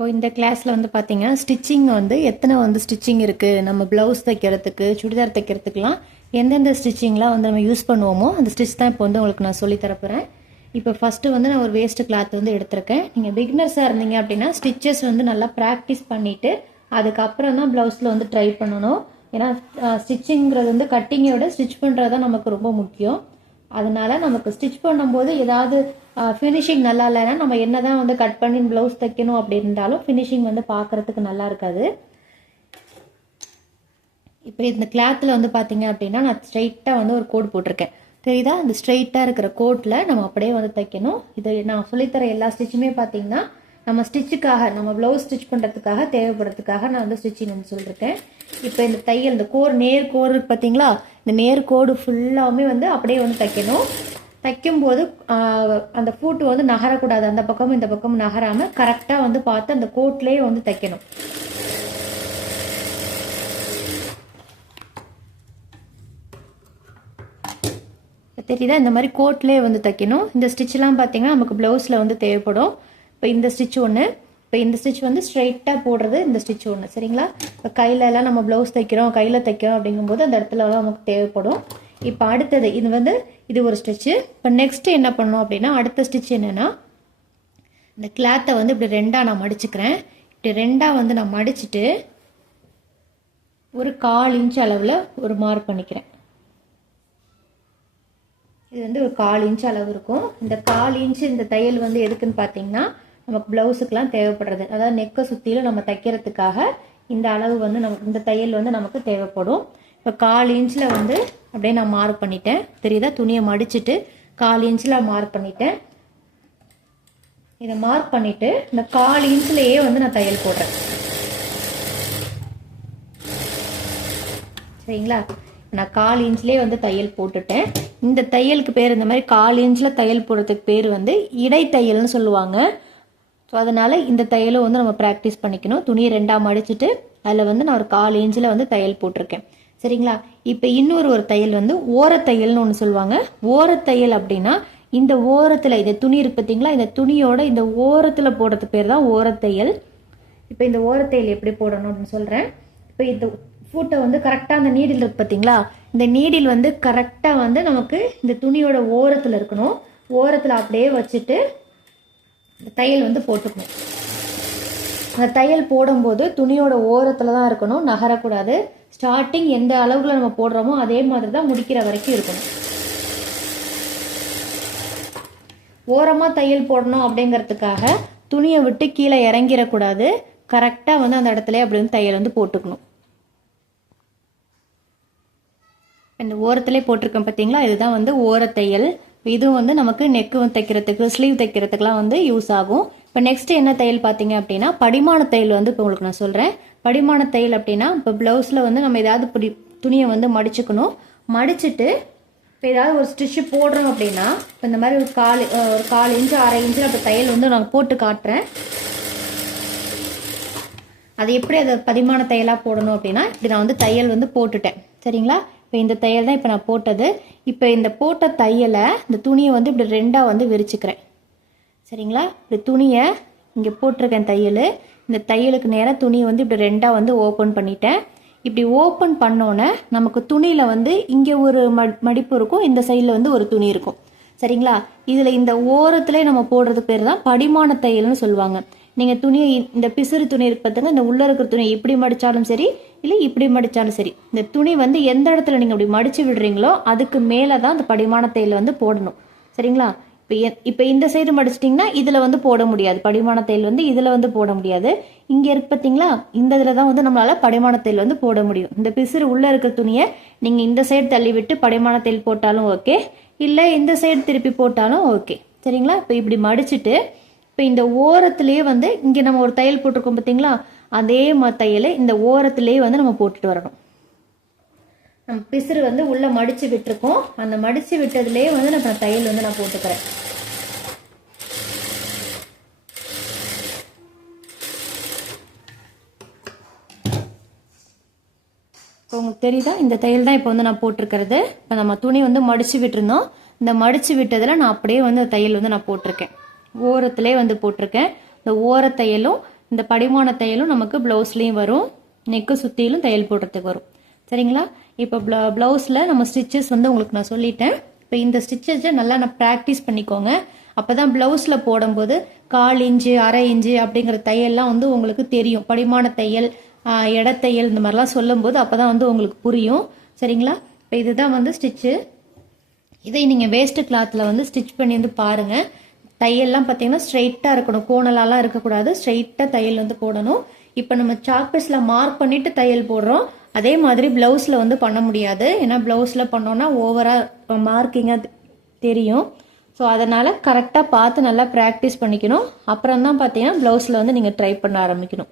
இப்போ இந்த கிளாஸில் வந்து பார்த்தீங்கன்னா ஸ்டிச்சிங் வந்து எத்தனை வந்து ஸ்டிச்சிங் இருக்குது, நம்ம ப்ளவுஸ் தைக்கிறதுக்கு சுடிதார் தைக்கிறதுக்குலாம் எந்தெந்த ஸ்டிச்சிங்லாம் வந்து நம்ம யூஸ் பண்ணுவோமோ அந்த ஸ்டிச் தான் இப்போ வந்து உங்களுக்கு நான் சொல்லி தரப்போகிறேன். இப்போ ஃபஸ்ட்டு வந்து நான் ஒரு வேஸ்ட்டு கிளாத் வந்து எடுத்திருக்கேன். நீங்கள் பிகினர்ஸாக இருந்தீங்க அப்படின்னா ஸ்டிச்சஸ் வந்து நல்லா ப்ராக்டிஸ் பண்ணிவிட்டு அதுக்கப்புறம் தான் ப்ளவுஸில் வந்து ட்ரை பண்ணணும். ஏன்னா ஸ்டிச்சிங்கிறது வந்து கட்டிங்கோட ஸ்டிச் பண்ணுறது தான் நமக்கு ரொம்ப முக்கியம். அதனால நமக்கு ஸ்டிச் பண்ணும்போது ஏதாவது ஃபினிஷிங் நல்லா இல்லைன்னா நம்ம என்னதான் வந்து கட் பண்ணி ப்ளவுஸ் தைக்கணும் அப்படி இருந்தாலும் ஃபினிஷிங் வந்து பார்க்கறதுக்கு நல்லா இருக்காது. இப்போ இந்த கிளாத்தில் வந்து பார்த்தீங்க அப்படின்னா நான் ஸ்ட்ரைட்டாக வந்து ஒரு கோட் போட்டிருக்கேன். தெரியுதா? அந்த ஸ்ட்ரைட்டாக இருக்கிற கோட்டில் நம்ம அப்படியே வந்து தைக்கணும். இது நான் சொல்லித்தர எல்லா ஸ்டிச்சுமே பார்த்தீங்கன்னா நம்ம ஸ்டிச்சுக்காக, நம்ம ப்ளவுஸ் ஸ்டிச் பண்ணுறதுக்காக தேவைப்படுறதுக்காக நான் வந்து ஸ்டிச்சிங் வந்து சொல்லியிருக்கேன். இப்போ இந்த தையல் இந்த நேர் கோடு இருக்கு பார்த்தீங்களா, இந்த நேர் கோடு ஃபுல்லாமே வந்து அப்படியே வந்து தைக்கணும். தைக்கும்போது அந்த ஃபூட்டு வந்து நகரக்கூடாது, அந்த பக்கமும் இந்த பக்கமும் நகராமல் கரெக்டாக வந்து பார்த்து அந்த கோட்லேயே வந்து தைக்கணும். தெரியுதா? இந்த மாதிரி கோட்லேயே வந்து தைக்கணும். இந்த ஸ்டிச்லாம் பார்த்தீங்கன்னா நமக்கு ப்ளவுஸில் வந்து தேவைப்படும். இப்போ இந்த ஸ்டிச் ஒன்று, இப்போ இந்த ஸ்டிச் வந்து ஸ்ட்ரைட்டாக போடுறது இந்த ஸ்டிச் ஒன்று. சரிங்களா? இப்போ கையிலலாம் நம்ம ப்ளவுஸ் தைக்கிறோம், கையில் தைக்கிறோம் அப்படிங்கும்போது அந்த இடத்துலலாம் நமக்கு தேவைப்படும். இப்போ அடுத்தது இது வந்து இது ஒரு ஸ்டிச்சு. இப்போ நெக்ஸ்ட்டு என்ன பண்ணணும் அப்படின்னா அடுத்த ஸ்டிச் என்னென்னா இந்த கிளாத்தை வந்து இப்படி ரெண்டாக நான் மடிச்சுக்கிறேன். இப்படி ரெண்டாக வந்து நான் மடிச்சுட்டு ஒரு 1/4 இன்ச் அளவில் ஒரு மார்க் பண்ணிக்கிறேன். இது வந்து ஒரு 1/4 இன்ச் அளவு இருக்கும். இந்த 1/4 இன்ச் இந்த தையல் வந்து எதுக்குன்னு பார்த்தீங்கன்னா நமக்கு ப்ளவுஸுக்கெலாம் தேவைப்படுறது, அதாவது நெக்கை சுற்றிலும் நம்ம தைக்கிறதுக்காக இந்த அளவு வந்து நமக்கு இந்த தையல் வந்து நமக்கு தேவைப்படும். இப்போ 1/4 இன்ச்சில் வந்து அப்படியே நான் மார்க் பண்ணிட்டேன். தெரியுதா? துணியை மடிச்சுட்டு 1/4 இன்ச்சில் மார்க் பண்ணிட்டேன். இதை மார்க் பண்ணிவிட்டு இந்த 1/4 இன்ச்சிலேயே வந்து நான் தையல் போடுறேன். சரிங்களா? நான் 1/4 இன்ச்லேயே வந்து தையல் போட்டுட்டேன். இந்த தையலுக்கு பேர், இந்த மாதிரி 1/4 இன்ச்சில் தையல் போடுறதுக்கு பேர் வந்து இடைத்தையல்னு சொல்லுவாங்க. ஸோ அதனால் இந்த தையலும் வந்து நம்ம ப்ராக்டிஸ் பண்ணிக்கணும். துணியை ரெண்டாக மடிச்சுட்டு அதில் வந்து நான் ஒரு 1/4 இன்ச்சில் வந்து தையல் போட்டிருக்கேன். சரிங்களா? இப்போ இன்னொரு தையல் வந்து ஓரத்தையல்னு ஒன்று சொல்லுவாங்க. ஓரத்தையல் அப்படின்னா இந்த ஓரத்தில் இந்த துணி இருக்கு பார்த்தீங்களா, இந்த துணியோட இந்த ஓரத்தில் போடுறது பேர் தான் ஓரத்தையல். இப்போ இந்த ஓரத்தையல் எப்படி போடணும் அப்படின்னு சொல்கிறேன். இப்போ இந்த ஃபூட்டை வந்து கரெக்டாக அந்த நீடில் இருக்கு பார்த்தீங்களா, இந்த நீடில் வந்து கரெக்டாக வந்து நமக்கு இந்த துணியோட ஓரத்தில் இருக்கணும். ஓரத்தில் அப்படியே வச்சுட்டு இந்த தையல் வந்து போட்டுக்கணும். அந்த தையல் போடும்போது துணியோட ஓரத்தில் தான் இருக்கணும், நகரக்கூடாது. ஸ்டார்டிங் எந்த அளவுக்குள்ள நம்ம போடுறோமோ அதே மாதிரி தான் முடிக்கிற வரைக்கும் இருக்கணும். ஓரமாக தையல் போடணும் அப்படிங்கிறதுக்காக துணியை விட்டு கீழே இறங்கிடக்கூடாது. கரெக்டாக வந்து அந்த இடத்துல அப்படி வந்து தையல் வந்து போட்டுக்கணும். இந்த ஓரத்திலே போட்டிருக்கேன் பார்த்தீங்களா, இதுதான் வந்து ஓரத்தையல். இதுவும் வந்து நமக்கு நெக்கு தைக்கிறதுக்கு, ஸ்லீவ் தைக்கிறதுக்குலாம் வந்து யூஸ் ஆகும். இப்போ நெக்ஸ்ட் என்ன தையல் பார்த்தீங்க அப்படின்னா படிமான தையல் வந்து இப்போ உங்களுக்கு நான் சொல்கிறேன். படிமான தையல் அப்படின்னா இப்போ ப்ளவுஸில் வந்து நம்ம ஏதாவது துணியை வந்து மடிச்சுக்கணும். மடிச்சுட்டு இப்போ ஏதாவது ஒரு ஸ்டிச்சு போடுறோம் அப்படின்னா இப்போ இந்த மாதிரி ஒரு 1/4 இன்ச்சு 1/2 இன்ச்சு அப்போ தையல் வந்து நான் போட்டு காட்டுறேன். அது எப்படி அதை படிமான தையலாக போடணும் அப்படின்னா இப்படி நான் வந்து தையல் வந்து போட்டுட்டேன். சரிங்களா? இப்போ இந்த தையல் தான் இப்போ நான் போட்டது. இப்போ இந்த போட்ட தையலை இந்த துணியை வந்து இப்படி ரெண்டாக வந்து விரிச்சுக்கிறேன். சரிங்களா? இப்படி துணியை இங்கே போட்டிருக்கேன் தையல். இந்த தையலுக்கு நேராக துணியை வந்து இப்படி ரெண்டாக வந்து ஓப்பன் பண்ணிட்டேன். இப்படி ஓப்பன் பண்ணோன்னே நமக்கு துணியில் வந்து இங்கே ஒரு மடிப்பு இருக்கும், இந்த சைடில் வந்து ஒரு துணி இருக்கும். சரிங்களா? இதில் இந்த ஓரத்துலேயே நம்ம போடுறது பேர் தான் படிமான தையல்னு சொல்லுவாங்க. நீங்கள் துணியை இந்த பிசுறு துணி இருக்கு பார்த்துங்க, இந்த உள்ளே இருக்கிற துணி இப்படி மடித்தாலும் சரி இல்லை இப்படி மடித்தாலும் சரி, இந்த துணி வந்து எந்த இடத்துல நீங்கள் இப்படி மடித்து விடுறீங்களோ அதுக்கு மேலே தான் அந்த படிமான தையல் வந்து போடணும். சரிங்களா? இப்போ இந்த சைடு மடிச்சிட்டிங்கன்னா இதில் வந்து போட முடியாது, படிமான தையல் வந்து இதில் வந்து போட முடியாது. இங்கே இருக்கு பார்த்தீங்களா, இந்த இதில் தான் வந்து நம்மளால் படிமான தையல் வந்து போட முடியும். இந்த பிசுறு உள்ளே இருக்கிற துணியை நீங்கள் இந்த சைடு தள்ளி விட்டு படிமான தையல் போட்டாலும் ஓகே, இல்லை இந்த சைடு திருப்பி போட்டாலும் ஓகே. சரிங்களா? இப்போ இப்படி மடிச்சுட்டு இப்போ இந்த ஓரத்துலேயே வந்து இங்கே நம்ம ஒரு தையல் போட்டிருக்கோம் பார்த்தீங்களா, அதே தையலை இந்த ஓரத்துலேயே வந்து நம்ம போட்டுட்டு வரணும். நம்ம பிசுறு வந்து உள்ளே மடித்து விட்டுருக்கோம், அந்த மடித்து விட்டதுலேயே வந்து நம்ம தையல் வந்து நான் போட்டுக்கிறேன். இப்போ உங்களுக்கு தெரியுதா, இந்த தையல் தான் இப்போ வந்து நான் போட்டிருக்கிறது. இப்போ நம்ம துணி வந்து மடித்து விட்டுருந்தோம், இந்த மடித்து விட்டதில் நான் அப்படியே வந்து தையல் வந்து நான் போட்டிருக்கேன். ஓரத்துலேயே வந்து போட்டிருக்கேன். இந்த ஓரத்தையலும் இந்த படிமான தையலும் நமக்கு ப்ளவுஸ்லேயும் வரும், நெக்கு சுற்றிலும் தையல் போடுறதுக்கு வரும். சரிங்களா? இப்போ ப்ளவுஸில் நம்ம ஸ்டிச்சஸ் வந்து உங்களுக்கு நான் சொல்லிட்டேன். இப்போ இந்த ஸ்டிச்சஸை நல்லா நான் ப்ராக்டிஸ் பண்ணிக்கோங்க. அப்போ தான் ப்ளவுஸில் போடும்போது 1/4 இன்ச்சு 1/2 இன்ச்சு அப்படிங்கிற தையல்லாம் வந்து உங்களுக்கு தெரியும். படிமான தையல், எடத்தையல் இந்த மாதிரிலாம் சொல்லும்போது அப்போ தான் வந்து உங்களுக்கு புரியும். சரிங்களா? இப்போ இதுதான் வந்து ஸ்டிச்சு. இதை நீங்கள் வேஸ்ட்டு கிளாத்தில் வந்து ஸ்டிச் பண்ணி வந்து பாருங்கள். தையல்லாம் பார்த்தீங்கன்னா ஸ்ட்ரைட்டாக இருக்கணும், கோணலாலாம் இருக்கக்கூடாது. ஸ்ட்ரைட்டாக தையல் வந்து போடணும். இப்போ நம்ம சாக்பீஸில் மார்க் பண்ணிவிட்டு தையல் போடுறோம், அதே மாதிரி ப்ளவுஸில் வந்து பண்ண முடியாது. ஏன்னா ப்ளவுஸில் பண்ணோன்னா ஓவராக மார்க்கிங்காக தெரியும். ஸோ அதனால் கரெக்டாக பார்த்து நல்லா ப்ராக்டிஸ் பண்ணிக்கணும். அப்புறம் தான் பார்த்தீங்கன்னா ப்ளவுஸில் வந்து நீங்கள் ட்ரை பண்ண ஆரம்பிக்கணும்.